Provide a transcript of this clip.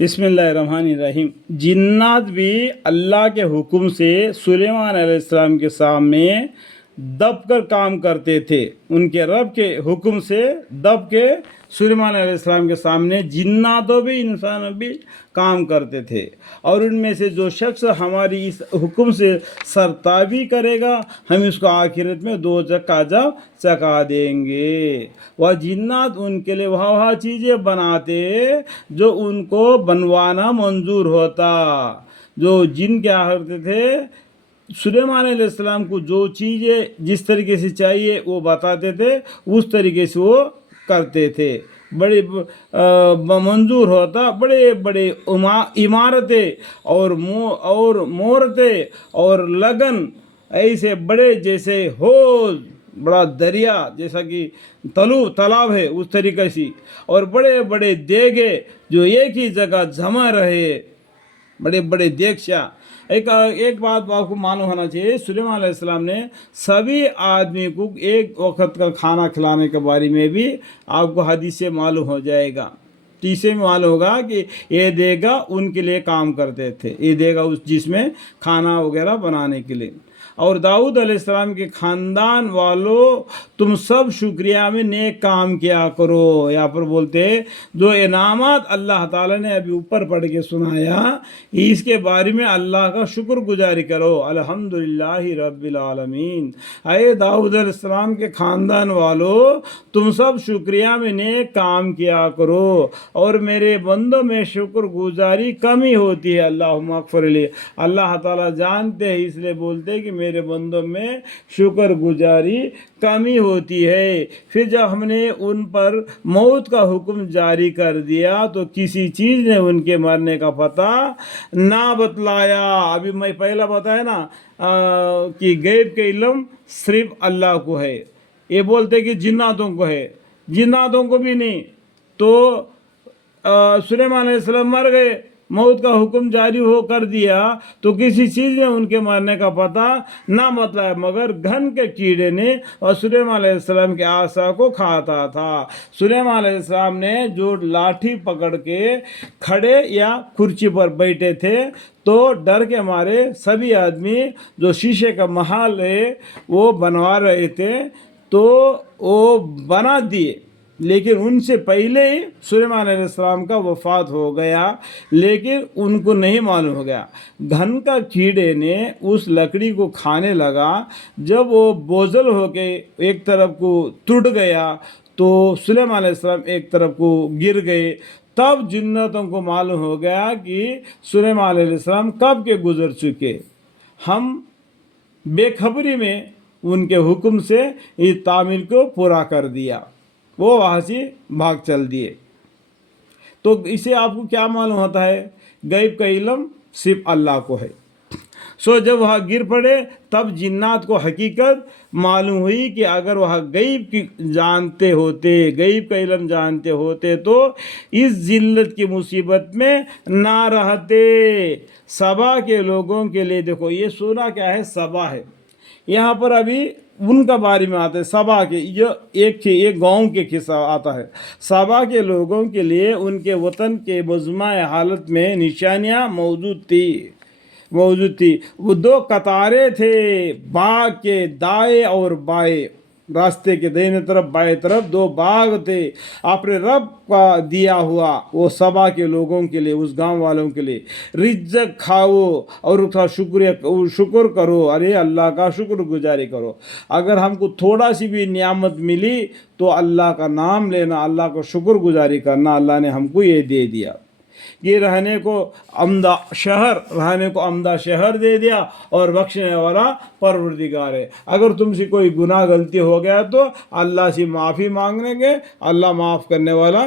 بسم اللہ الرحمن الرحیم۔ جنات بھی اللہ کے حکم سے سلیمان علیہ السلام کے سامنے دب کر کام کرتے تھے۔ ان کے رب کے حکم سے دب کے سلیمان علیہ السلام کے سامنے جناتوں بھی انسانوں بھی کام کرتے تھے۔ اور ان میں سے جو شخص ہماری اس حکم سے سرتابی کرے گا ہم اس کو آخرت میں دوزخ کا عذاب چکھا دیں گے۔ وہ جنات ان کے لیے وہ چیزیں بناتے جو ان کو بنوانا منظور ہوتا۔ جو جن کیا کرتے تھے، سلیمان علیہ السلام کو جو چیزیں جس طریقے سے چاہیے وہ بتاتے تھے، اس طریقے سے وہ کرتے تھے۔ بڑے منظور ہوتا، بڑے بڑے عمارتیں اور مورتیں اور لگن ایسے بڑے جیسے حوض، بڑا دریا جیسا کہ تالاب ہے اس طریقے سے، اور بڑے بڑے دیگے جو ایک ہی جگہ جمع رہے، بڑے بڑے دیگچا۔ ایک بات آپ کو معلوم ہونا چاہیے، سلیمان علیہ السلام نے سبھی آدمی کو ایک وقت کا کھانا کھلانے کے بارے میں بھی آپ کو حدیث سے معلوم ہو جائے گا۔ تیسرے میں معلوم ہوگا کہ یہ دیگا ان کے لیے کام کرتے تھے، یہ دیگا جس میں کھانا وغیرہ بنانے کے لیے۔ اور داؤد علیہ السلام کے خاندان والوں، تم سب شکریہ میں نیک کام کیا کرو۔ یہاں پر بولتے جو انعامات اللہ تعالیٰ نے ابھی اوپر پڑھ کے سنایا، اس کے بارے میں اللہ کا شکر گزاری کرو۔ الحمدللہ رب العالمین۔ اے داؤد علیہ السلام کے خاندان والوں، تم سب شکریہ میں نیک کام کیا کرو، اور میرے بندوں میں شکر گزاری کمی ہوتی ہے۔ اللہم اغفر لی۔ اللہ تعالیٰ جانتے ہیں، اس لیے بولتے ہیں کہ میرے بندوں میں شکر گزاری کمی ہوتی ہے۔ پھر جب ہم نے ان پر موت کا حکم جاری کر دیا تو کسی چیز نے ان کے مرنے کا پتہ نہ بتلایا۔ ابھی میں پہلا بتایا نا کہ غیب کے علم صرف اللہ کو ہے۔ یہ بولتے کہ جناتوں کو ہے، جناتوں کو بھی نہیں۔ تو سلیمان علیہ السلام مر گئے، موت کا حکم جاری ہو کر دیا تو کسی چیز نے ان کے مرنے کا پتہ نہ بتلایا، مگر گھن کے کیڑے نے اور سلیمان علیہ السلام کے عصا کو کھاتا تھا۔ سلیمان علیہ السلام نے جو لاٹھی پکڑ کے کھڑے یا کرسی پر بیٹھے تھے تو ڈر کے مارے سبھی آدمی جو شیشے کا محل ہے وہ بنوا رہے تھے تو وہ بنا دیے، لیکن ان سے پہلے ہی سلیمان علیہ السلام کا وفات ہو گیا، لیکن ان کو نہیں معلوم ہو گیا۔ گھن کا کیڑے نے اس لکڑی کو کھانے لگا، جب وہ بوجھل ہو کے ایک طرف کو ٹوٹ گیا تو سلیمان علیہ السلام ایک طرف کو گر گئے۔ تب جنتوں کو معلوم ہو گیا کہ سلیمان علیہ السلام کب کے گزر چکے۔ ہم بے خبری میں ان کے حکم سے اس تعمیر کو پورا کر دیا، وہ وہاں سے بھاگ چل دیے۔ تو اسے آپ کو کیا معلوم ہوتا ہے؟ غیب کا علم صرف اللہ کو ہے۔ جب وہاں گر پڑے تب جنات کو حقیقت معلوم ہوئی کہ اگر وہ غیب کی جانتے ہوتے، غیب کا علم جانتے ہوتے تو اس ذلت کی مصیبت میں نہ رہتے۔ سبا کے لوگوں کے لیے دیکھو، یہ سورہ کیا ہے؟ سبا ہے۔ یہاں پر ابھی ان کا بارے میں آتا ہے، سبا کے، یہ ایک گاؤں کے قصہ آتا ہے۔ سبا کے لوگوں کے لیے ان کے وطن کے مجمع حالت میں نشانیاں موجود تھی۔ وہ دو قطاریں تھے، باغ کے دائیں اور بائیں، راستے کے دائیں طرف بائیں طرف دو باغ تھے، اپنے رب کا دیا ہوا۔ وہ سبا کے لوگوں کے لیے، اس گاؤں والوں کے لیے، رزق کھاؤ اور اس کا شکر کرو، ارے اللہ کا شکر گزاری کرو۔ اگر ہم کو تھوڑا سی بھی نعمت ملی تو اللہ کا نام لینا، اللہ کو شکر گزاری کرنا، اللہ نے ہم کو یہ دے دیا۔ یہ رہنے کو عمدہ شہر دے دیا اور بخشنے والا پروردگار ہے۔ اگر تم سے کوئی گناہ غلطی ہو گیا تو اللہ سے معافی مانگنے کے، اللہ معاف کرنے والا